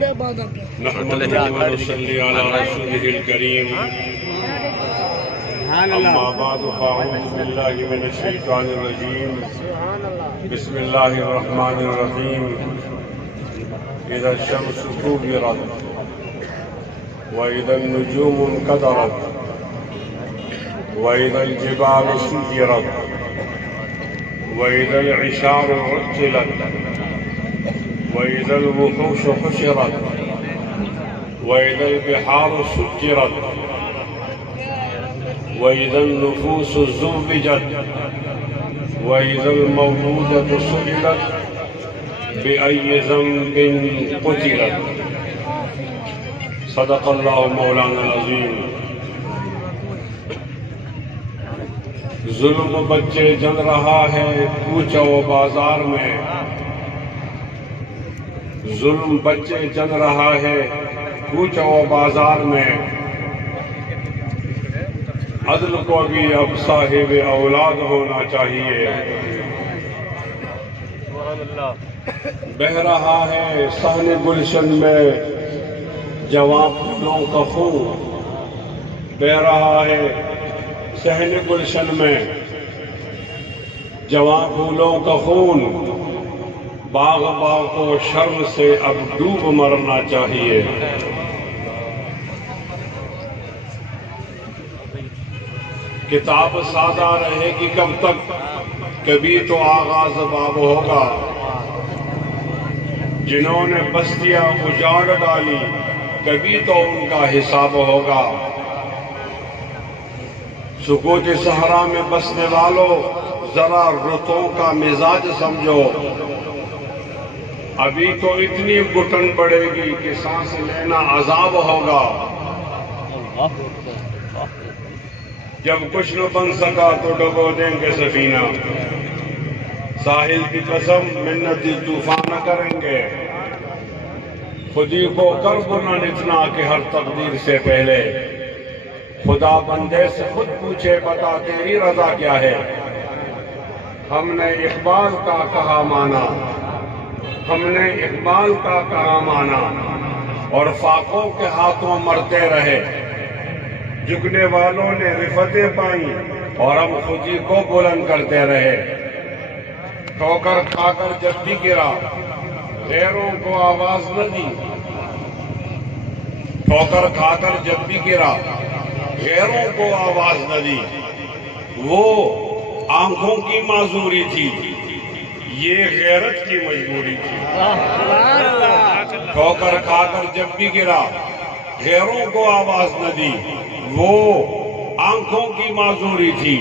نحمده ونصلي على رسوله الكريم أما بعد فأعوذ بالله من الشيطان الرجيم بسم الله الرحمن الرحيم إذا الشمس كورت وإذا النجوم انكدرت وإذا الجبال سيرت وإذا العشار عطلت وإذا الوحوش حشرت وإذا البحار سجرت وإذا النفوس زوجت وإذا الموءودة سئلت بأي ذنب قتلت صدق الله مولانا العظيم. ظلم بچے جن رہا ہے کوچہ و بازار میں، ظلم بچے جن رہا ہے کوچہ و بازار میں، عدل کو بھی اب صاحب اولاد ہونا چاہیے. بہ رہا ہے صحن گلشن میں جواں پھولوں کا خون، بہ رہا ہے صحن گلشن میں جواں پھولوں کا خون، باغ باغ کو شرم سے اب ڈوب مرنا چاہیے. کتاب سادہ رہے گی کب تک، کبھی تو آغاز باب ہوگا. جنہوں نے بستیاں اجاڑ ڈالی کبھی تو ان کا حساب ہوگا. سکوت صحرا میں بسنے والوں ذرا رتوں کا مزاج سمجھو. ابھی تو اتنی گھٹن پڑے گی کہ سانس لینا عذاب ہوگا. جب کچھ نہ بن سکا تو ڈبو دیں گے سفینہ، ساحل کی قسم منتی طوفان نہ کریں گے. خودی کو کرب نہ نتنا کہ ہر تقدیر سے پہلے خدا بندے سے خود پوچھے بتا تیری رضا کیا ہے. ہم نے اقبال کا کہا مانا، ہم نے اقبال کا کہا مانا، اور فاقوں کے ہاتھوں مرتے رہے. جھکنے والوں نے رفتیں پائیں اور ہم خودی کو بلند کرتے رہے. ٹھوکر کھا کر جب بھی گرا غیروں کو آواز نہ دی، ٹھوکر کھا کر جب بھی گرا غیروں کو آواز نہ دی. وہ آنکھوں کی معذوری تھی، یہ غیرت کی مجبوری تھی. ٹھوکر کھا کر جب بھی گرا غیروں کو آواز نہ دی، وہ آنکھوں کی معذوری تھی،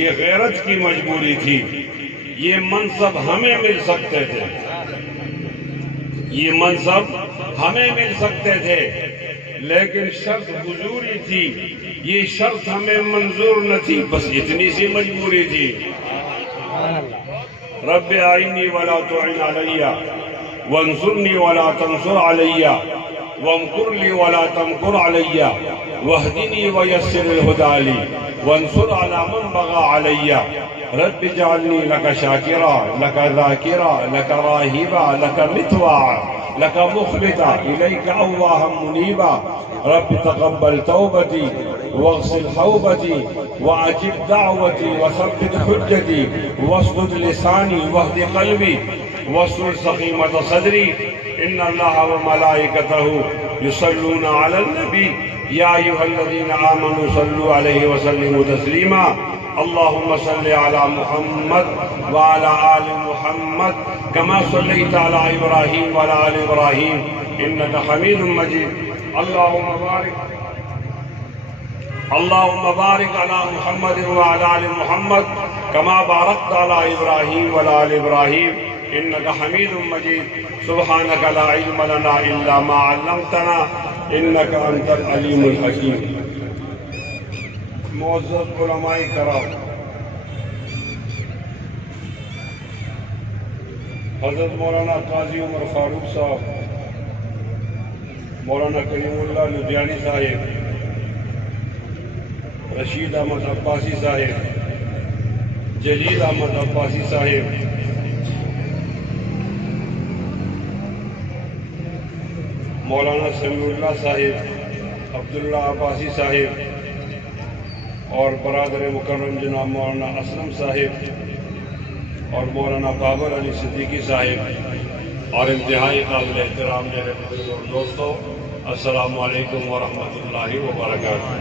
یہ غیرت کی مجبوری تھی. یہ منصب ہمیں مل سکتے تھے، یہ منصب ہمیں مل سکتے تھے، لیکن شرط حضوری تھی. یہ شرط ہمیں منظور نہ تھی، بس اتنی سی مجبوری تھی. رب آئینی ولا تعین علیہ وانصرنی ولا تنصر علیہ وامکر لی ولا تمکر علیہ واہدنی ویسر الہدی لی وانصر علی من بغى علیہ. رب اجعلنی لک شاکرا لک ذاکرا لک راہبا لک مطواعا لک مخبتا الیک اواہا منیبا. رب تقبل توبتی واغسل حوبتی واجب دعوتی وثبت حجتی واسدد لسانی واہد قلبی واسلل سقیمۃ صدری. ان اللہ وملائکتہ یصلون علی النبی یا ایھا الذین آمنوا صلوا علیہ وسلموا تسلیما. اللهم صل على محمد وعلى آل محمد كما صليت على إبراهيم وعلى آل إبراهيم إنك حميد مجيد. اللهم بارك على محمد وعلى آل محمد كما باركت على إبراهيم وعلى آل إبراهيم إنك حميد مجيد. سبحانك لا علم لنا إلا ما علمتنا إنك أنت العليم الحكيم. معزز علماء کرام، حضرت مولانا قاضی عمر فاروق صاحب، مولانا کریم اللہ لدھیانی صاحب، رشید احمد عباسی صاحب، جلیل احمد عباسی صاحب، مولانا سمیع اللہ صاحب، عبداللہ عباسی صاحب اور برادر مکرم جناب مولانا اسلم صاحب اور مولانا بابر علی صدیقی صاحب اور انتہائی قابل احترام میرے بزرگ اور دوستوں، السلام علیکم ورحمۃ اللہ وبرکاتہ۔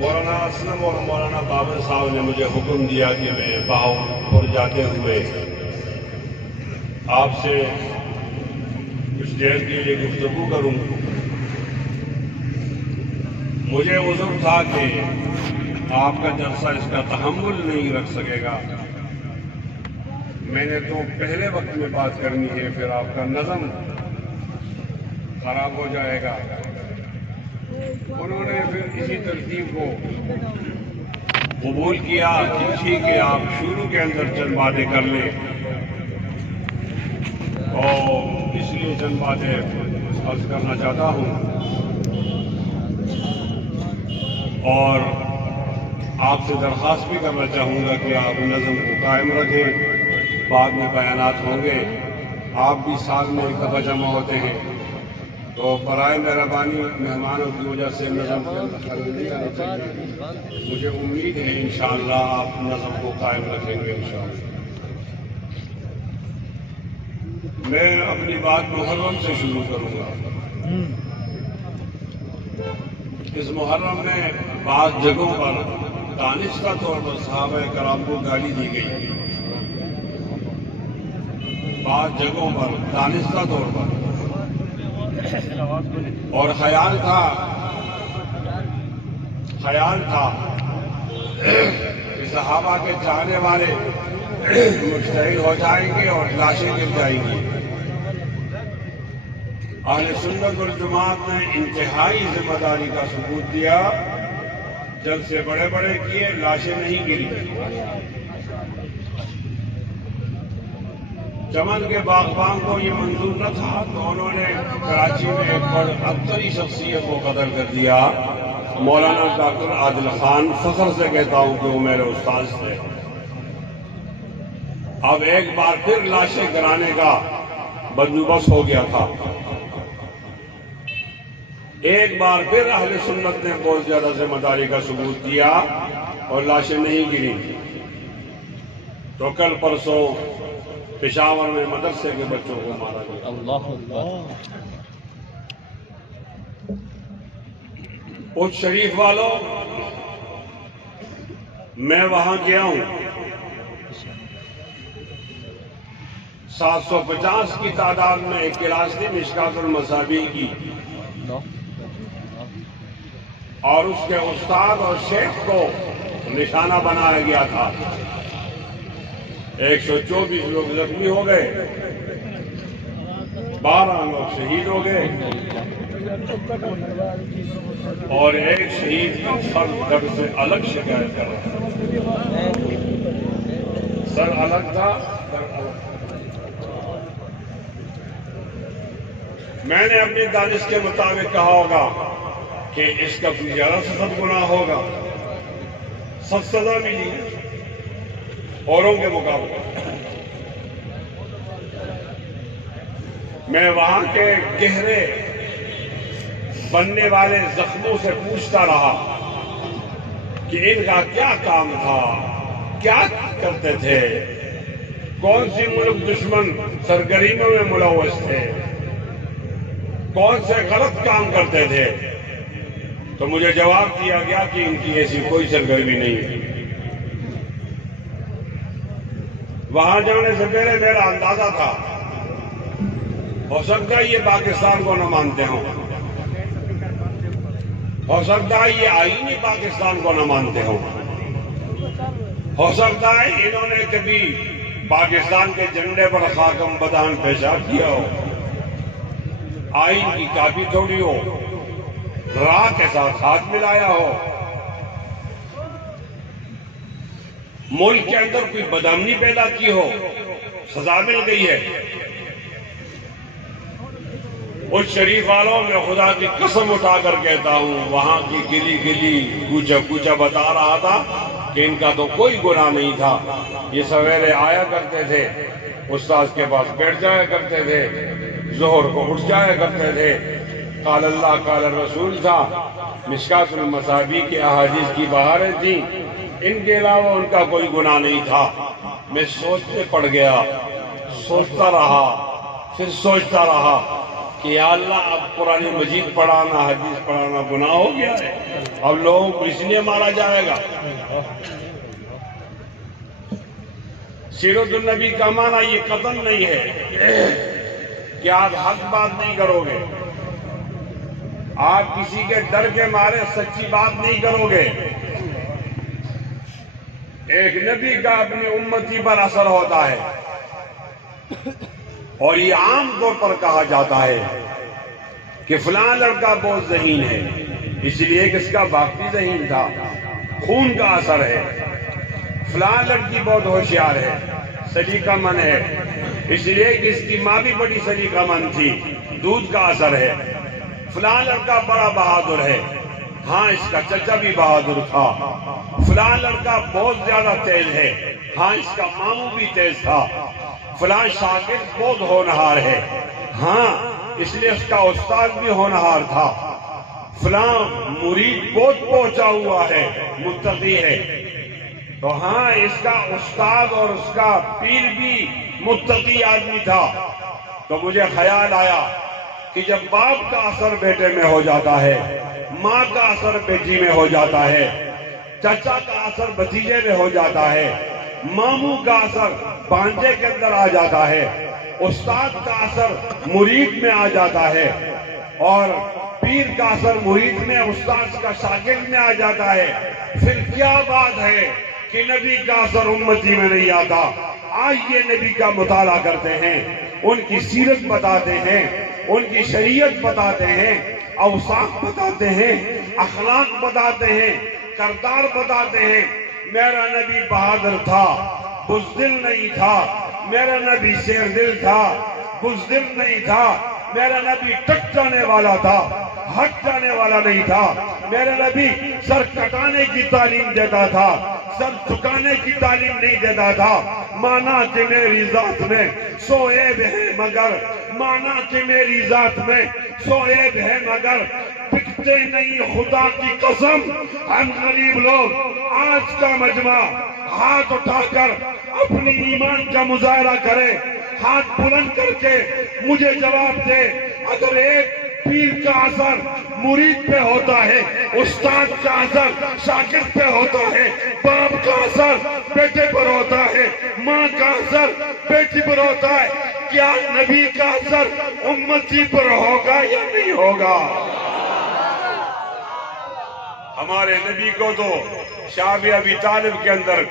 مولانا اسلم اور مولانا بابر صاحب نے مجھے حکم دیا کہ میں بہاولپور جاتے ہوئے آپ سے کچھ دیر کے لیے گفتگو کروں۔ مجھے عذر تھا کہ آپ کا جلسہ اس کا تحمل نہیں رکھ سکے گا، میں نے تو پہلے وقت میں بات کرنی ہے، پھر آپ کا نظم خراب ہو جائے گا۔ انہوں نے پھر اسی ترتیب کو قبول کیا کہ ٹھیک ہے، آپ شروع کے اندر چند باتیں کر لیں، اور اس لیے چند باتیں عرض کرنا چاہتا ہوں اور آپ سے درخواست بھی کرنا چاہوں گا کہ آپ نظم کو قائم رکھیں۔ بعد میں بیانات ہوں گے، آپ بھی سال میں ایک دفعہ جمع ہوتے ہیں، تو برائے مہربانی مہمانوں کی وجہ سے نظم کے اندر خلل نہیں آنا چاہیے۔ مجھے امید ہے انشاءاللہ آپ نظم کو قائم رکھیں گے انشاءاللہ۔ میں اپنی بات محرم سے شروع کروں گا۔ اس محرم میں بعض جگہوں پر دانستہ طور پر صحابہ کرام کو گالی دی گئی، بعض جگہوں پر دانستہ طور پر، اور خیال تھا کہ صحابہ کے چاہنے والے مشتعل ہو جائیں گے اور لاشیں گر جائیں گی۔ اہل سنت والجماعت نے انتہائی ذمہ داری کا ثبوت دیا، جلسے بڑے بڑے کیے، لاشیں نہیں گری۔ چمن کے باغبان کو یہ منظور نہ تھا تو انہوں نے کراچی میں ایک بڑی ابتری شخصیت کو قتل کر دیا، مولانا ڈاکٹر عادل خان۔ فخر سے کہتا ہوں کہ وہ میرے استاد تھے۔ اب ایک بار پھر لاشیں گرانے کا بندوبست ہو گیا تھا، ایک بار پھر اہل سنت نے بہت زیادہ ذمہ داری کا ثبوت دیا اور لاشیں نہیں گری۔ تو کل پرسوں پشاور میں مدرسے کے بچوں کو مارا گیا۔ اللہ اکبر۔ اچھ شریف والوں، میں وہاں گیا ہوں، 750 کی تعداد میں ایک کلاس تھی مشکات المصابیح کی، اور اس کے استاد اور شیخ کو نشانہ بنایا گیا تھا۔ 124 لوگ زخمی ہو گئے، 12 لوگ شہید ہو گئے، اور ایک شہید کا سر درد سے الگ شکایت کر رہا تھا۔ سر الگ تھا، درد الگ تھا۔ میں نے اپنی دانش کے مطابق کہا ہوگا کہ اس کا کوئی زیادہ سخت گناہ ہوگا، سخت سزا ملی اوروں کے مقابلے۔ میں وہاں کے گہرے بننے والے زخموں سے پوچھتا رہا کہ ان کا کیا کام تھا، کیا کرتے تھے، کون سی ملک دشمن سرگرمیوں میں ملوث تھے، کون سے غلط کام کرتے تھے۔ تو مجھے جواب دیا گیا کہ ان کی ایسی کوئی سرگرمی نہیں ہے۔ وہاں جانے سے پہلے میرا اندازہ تھا ہو سکتا ہے یہ پاکستان کو نہ مانتے ہوں، ہو سکتا ہے یہ آئین ہی پاکستان کو نہ مانتے ہوں، ہو سکتا ہے انہوں نے کبھی پاکستان کے جھنڈے پر خاکم بدان پیشاب کیا ہو، آئین کی کاپی توڑی ہو، راہ کے ساتھ ہاتھ ملایا ہو، ملک کے اندر کوئی بدامنی پیدا کی ہو، سزا مل گئی ہے۔ اس شریف والوں میں خدا کی قسم اٹھا کر کہتا ہوں، وہاں کی گلی گلی کوچہ کوچہ بتا رہا تھا کہ ان کا تو کوئی گناہ نہیں تھا، یہ سویرے آیا کرتے تھے، استاذ کے پاس بیٹھ جایا کرتے تھے، ظہر کو اٹھ جایا کرتے تھے، قال اللہ قال الرسول تھا، مشکات المصابیح کے احادیث کی بہاریں تھیں، ان کے علاوہ ان کا کوئی گناہ نہیں تھا۔ میں سوچتے پڑ گیا، سوچتا رہا، پھر سوچتا رہا کہ یا اللہ اب قرآن مجید پڑھانا، حدیث پڑھانا گناہ ہو گیا ہے، اب لوگوں کو اس لیے مارا جائے گا۔ سیرت النبی کا معنی یہ قتل نہیں ہے کہ آپ حق بات نہیں کرو گے، آپ کسی کے ڈر کے مارے سچی بات نہیں کرو گے۔ ایک نبی کا اپنی امتی پر اثر ہوتا ہے، اور یہ عام طور پر کہا جاتا ہے کہ فلاں لڑکا بہت ذہین ہے، اس لیے کہ اس کا باپ بھی ذہین تھا، خون کا اثر ہے۔ فلاں لڑکی بہت ہوشیار ہے، سلیقہ مند ہے، اس لیے کہ اس کی ماں بھی بڑی سلیقہ مند تھی، دودھ کا اثر ہے۔ فلاں لڑکا بڑا بہادر ہے، ہاں اس کا چچا بھی بہادر تھا۔ فلاں لڑکا بہت زیادہ تیز ہے، ہاں اس کا ماموں بھی تیز تھا۔ فلاں شاگرد بہت ہونہار ہے، ہاں اس لیے اس کا استاد بھی ہونہار تھا۔ فلاں مرید بہت پہنچا ہوا ہے، متقی ہے، تو ہاں اس کا استاد اور اس کا پیر بھی متقی آدمی تھا۔ تو مجھے خیال آیا کہ جب باپ کا اثر بیٹے میں ہو جاتا ہے، ماں کا اثر بیٹی میں ہو جاتا ہے، چچا کا اثر بھتیجے میں ہو جاتا ہے، ماموں کا اثر بھانجے کے اندر آ جاتا ہے، استاد کا اثر مرید میں آ جاتا ہے، اور پیر کا اثر مرید میں، استاد کا شاگرد میں آ جاتا ہے، پھر کیا بات ہے کہ نبی کا اثر امتی میں نہیں آتا؟ آئیے نبی کا مطالعہ کرتے ہیں، ان کی سیرت بتاتے ہیں، ان کی شریعت بتاتے ہیں، اوصاف بتاتے ہیں، اخلاق بتاتے ہیں، کردار بتاتے ہیں۔ میرا نبی بہادر تھا، بزدل نہیں تھا۔ میرا نبی شیر دل تھا، بزدل نہیں تھا۔ میرا نبی ٹک جانے والا تھا، ہٹ جانے والا نہیں تھا۔ میرا نبی سر کٹانے کی تعلیم دیتا تھا، سر جھکانے کی تعلیم نہیں دیتا تھا۔ مانا کہ میری ذات میں سو عیب ہے مگر، مانا کہ میری ذات میں سو عیب ہے مگر، بکتے نہیں خدا کی قسم ہم غریب لوگ۔ آج کا مجمع ہاتھ اٹھا کر اپنی ایمان کا مظاہرہ کرے، ہاتھ بلند کر کے مجھے جواب دے، اگر ایک پیر کا اثر مرید پہ ہوتا ہے، استاد کا اثر شاگرد پہ ہوتا ہے، باپ کا اثر بیٹے پر ہوتا ہے، ماں کا اثر بیٹی پر ہوتا ہے، کیا نبی کا اثر امتی پر ہوگا یا نہیں ہوگا؟ ہمارے نبی کو تو شعب ابی طالب کے اندر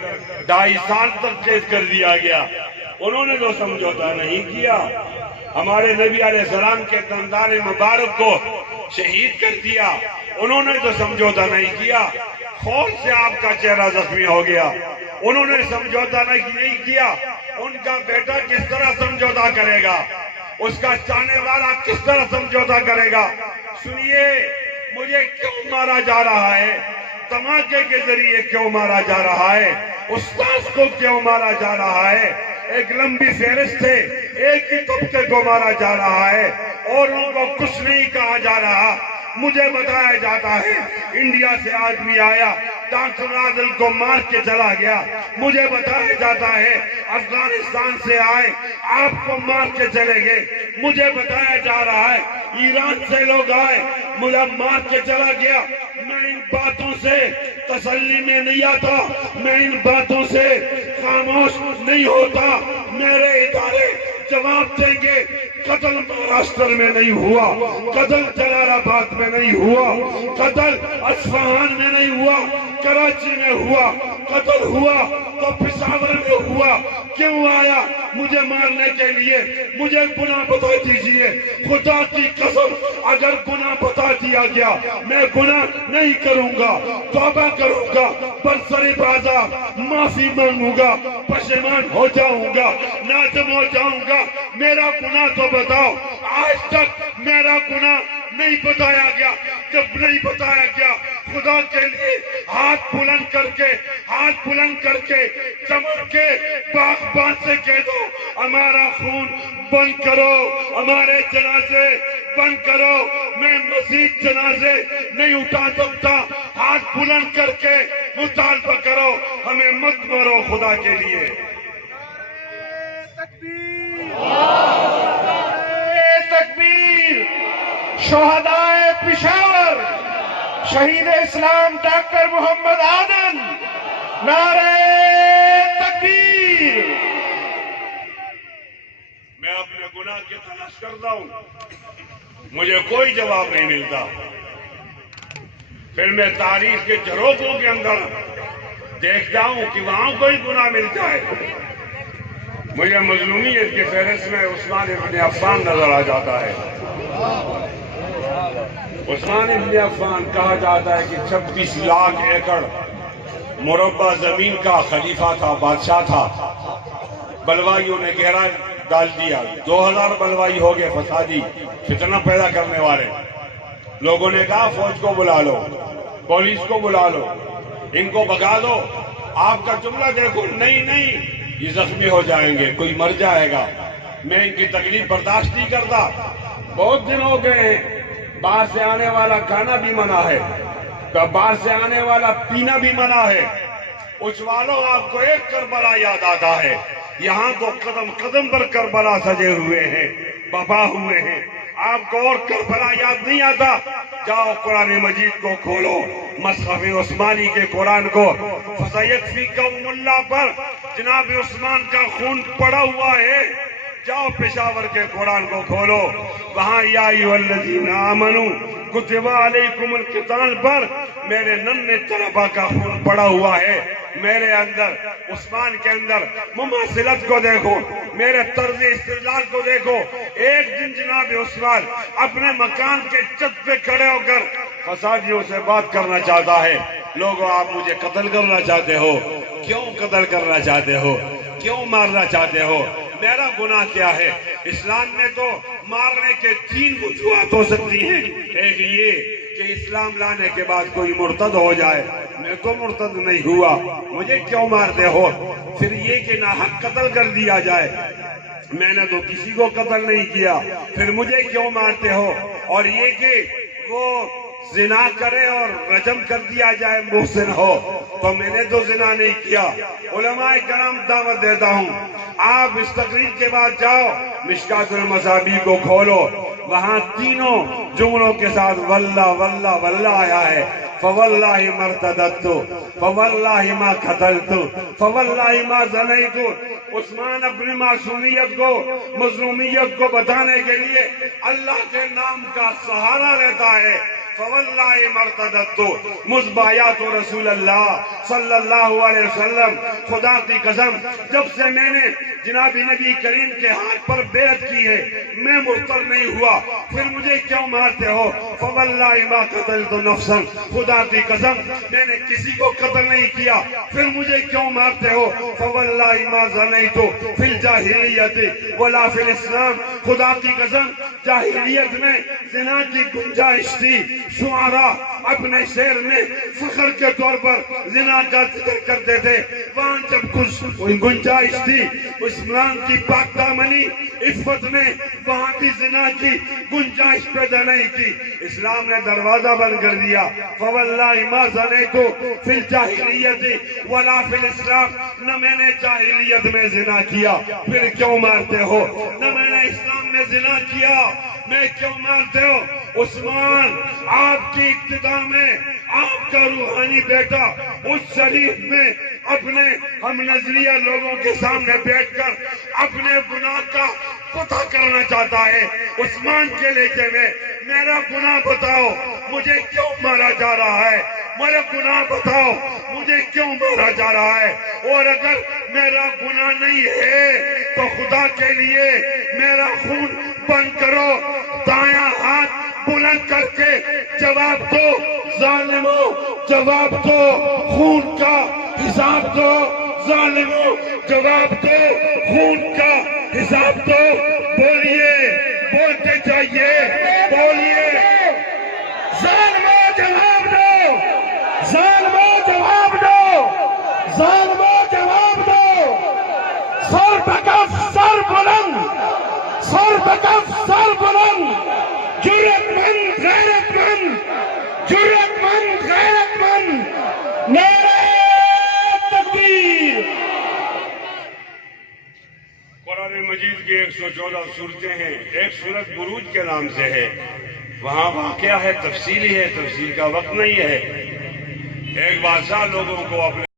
2.5 سال تک قید کر دیا گیا، انہوں نے تو سمجھوتا نہیں کیا۔ ہمارے نبی علیہ السلام کے دندان مبارک کو شہید کر دیا، انہوں نے تو سمجھوتا نہیں کیا۔ خون سے آپ کا چہرہ زخمی ہو گیا، انہوں نے سمجھوتا نہیں کیا۔ ان کا بیٹا کس طرح سمجھوتا کرے گا؟ اس کا چاہنے والا کس طرح سمجھوتا کرے گا؟ سنیے، مجھے کیوں مارا جا رہا ہے؟ تماچے کے ذریعے کیوں مارا جا رہا ہے؟ استاذ کو کیوں مارا جا رہا ہے؟ ایک لمبی فہرست ہے، ایک ہی طبقے کو مارا جا رہا ہے، اوروں کو کچھ نہیں کہا جا رہا۔ مجھے بتایا جاتا ہے انڈیا سے آدمی آیا، ڈاکٹر عادل کو مار کے چلا گیا۔ مجھے بتایا جاتا ہے افغانستان سے آئے، آپ کو مار کے چلے گئے۔ مجھے بتایا جا رہا ہے ایران سے لوگ آئے، مجھے مار کے چلا گیا۔ میں ان باتوں سے تسلی میں نہیں آتا، میں ان باتوں سے خاموش نہیں ہوتا۔ میرے ادارے جواب دیں گے، قتل مہاراشٹر میں نہیں ہوا، قتل جلال آباد میں نہیں ہوا، قتل اصفہان میں نہیں ہوا، کراچی میں ہوا۔ قتل ہوا تو پشاور میں ہوا۔ کیوں آیا مجھے مارنے کے لیے؟ مجھے گناہ بتا دیجئے، خدا کی قسم اگر گناہ بتا دیا گیا میں گناہ نہیں کروں گا، توبہ کروں گا، برسر بازار معافی مانگوں گا، پشیمان ہو جاؤں گا، نادم ہو جاؤں گا۔ میرا گناہ تو بتاؤ۔ آج تک میرا گناہ نہیں بتایا گیا۔ جب نہیں بتایا گیا، خدا کے لیے ہاتھ بلند کر کے، ہاتھ بلند کر کے چمک کے باغبان سے کہہ دو، ہمارا خون بند کرو، ہمارے جنازے بند کرو، میں مزید جنازے نہیں اٹھا سکتا، ہاتھ بلند کر کے مطالبہ کرو، ہمیں مت مارو خدا کے لیے۔ تکبیر! شہدائے پشاور، شہید اسلام ڈاکٹر محمد عادل، نعرہ تکبیر! میں اپنے گناہ کی تلاش کرتا ہوں، مجھے کوئی جواب نہیں ملتا، پھر میں تاریخ کے جھروکوں کے اندر دیکھتا ہوں کہ وہاں کوئی گناہ مل جائے، مجھے مظلومیت کی فہرست میں عثمان ابن عفان نظر آ جاتا ہے۔ عثمان ابن عفان کہا جاتا ہے کہ 36 لاکھ ایکڑ مربع زمین کا خلیفہ تھا، بادشاہ تھا، بلوائیوں نے گھیرا ڈال دیا، 2000 بلوائی ہو گئے، فسادی فتنہ پیدا کرنے والے۔ لوگوں نے کہا فوج کو بلا لو، پولیس کو بلا لو، ان کو بھگا دو۔ آپ کا جملہ دیکھو، نہیں یہ زخمی ہو جائیں گے، کوئی مر جائے گا، میں ان کی تکلیف برداشت نہیں کرتا۔ بہت دن ہو گئے ہیں، باہر سے آنے والا کھانا بھی منع ہے، باہر سے آنے والا پینا بھی منع ہے۔ اس والوں آپ کو ایک کربلا یاد آتا ہے، یہاں تو قدم قدم پر کربلا سجے ہوئے ہیں، بپا ہوئے ہیں، آپ کو اور کربلا یاد نہیں آتا؟ جاؤ قرآن مجید کو کھولو، مصحف عثمانی کے قرآن کو، فَسَيَكْفِيكَهُمُ اللَّهُ پر جناب عثمان کا خون پڑا ہوا ہے۔ جاؤ پشاور کے قرآن کو کھولو، وہاں یا ایھا الذین آمنوا کتب علیکم القتال پر میرے ننھے طلبہ کا خون پڑا ہوا ہے۔ میرے اندر، عثمان کے اندر مماثلت کو دیکھو، میرے طرز استدلال کو دیکھو۔ ایک دن جناب عثمان اپنے مکان کے چھت پہ کھڑے ہو کر فسادیوں سے بات کرنا چاہتا ہے، لوگوں آپ مجھے قتل کرنا چاہتے ہو، کیوں قتل کرنا چاہتے ہو، کیوں مارنا چاہتے ہو، میرا گناہ کیا ہے؟ اسلام میں تو مارنے کے 3 وجوہات ہو سکتی ہیں، ایک یہ کہ اسلام لانے کے بعد کوئی مرتد ہو جائے، میں تو مرتد نہیں ہوا، مجھے کیوں مارتے ہو؟ پھر یہ کہ ناحق قتل کر دیا جائے، میں نے تو کسی کو قتل نہیں کیا، پھر مجھے کیوں مارتے ہو؟ اور یہ کہ وہ زنا کرے اور رجم کر دیا جائے، محسن ہو، تو میں نے تو زنا نہیں کیا۔ علماء کرام دعوت دیتا ہوں، آپ اس تقریر کے بعد جاؤ مشکات المصابیح کو کھولو، وہاں تینوں جملوں کے ساتھ واللہ واللہ واللہ آیا ہے۔ فواللہ ما ارتدت، فواللہ ما قتلت، فواللہ ما زنیت۔ عثمان اپنی معصومیت کو، مظلومیت کو بتانے کے لیے اللہ کے نام کا سہارا لیتا ہے۔ فواللہ ما ارتدت، مزبایات رسول اللہ صلی اللہ علیہ وسلم، خدا کی قسم جب سے میں نے جناب نبی کریم کے ہاتھ پر بیعت کی ہے میں مرتد نہیں ہوا، پھر مجھے کیوں مارتے ہو؟ فواللہ ما قتلت نفسا، خدا کی قسم میں نے کسی کو قتل نہیں کیا، پھر مجھے کیوں مارتے ہو؟ فواللہ ما زنیت فی الجاہلیت ولا فی الاسلام، خدا کی قسم جاہلیت میں زنا کی گنجائش تھی، شعراء اپنے شعر میں فخر کے طور پر زنا کا ذکر کرتے تھے، وہاں جب کچھ گنجائش تھی اسلام کی پاک دامنی عفت میں، وہاں بھی زنا کی گنجائش پیدا نہیں کی، اسلام نے دروازہ بند کر دیا۔ فواللہ ما زنیت فی الجاہلیت ولا فی الاسلام، نہ میں نے جاہلیت میں زنا کیا، پھر کیوں مارتے ہو؟ نہ میں نے اسلام میں زنا کیا، میں کیوں مارتے ہو؟ عثمان آپ کی ابتدا میں آپ کا روحانی بیٹا اس شریف میں اپنے ہم نظریہ لوگوں کے سامنے بیٹھ کر اپنے گناہ کا پتہ کرنا چاہتا ہے۔ عثمان کے لہجے میں میرا گناہ بتاؤ، مجھے کیوں مارا جا رہا ہے؟ میرا گناہ بتاؤ، مجھے کیوں مارا جا رہا ہے؟ اور اگر میرا گناہ نہیں ہے تو خدا کے لیے میرا خون بند کرو، دایاں ہاتھ بلند کر کے جواب دو، ظالموں جواب دو، خون کا حساب دو، ظالموں جواب دو، خون کا حساب دو، بولیے، بولتے جائیے، بولیے، ظالموں جواب دو، ظالموں جواب دو، ظالموں جواب دو، سر تکف، سر بلند، کی 114 صورتیں ہیں، ایک صورت بروج کے نام سے ہے، وہاں واقعہ ہے، تفصیلی ہے، تفصیل کا وقت نہیں ہے۔ ایک بادشاہ لوگوں کو اپنے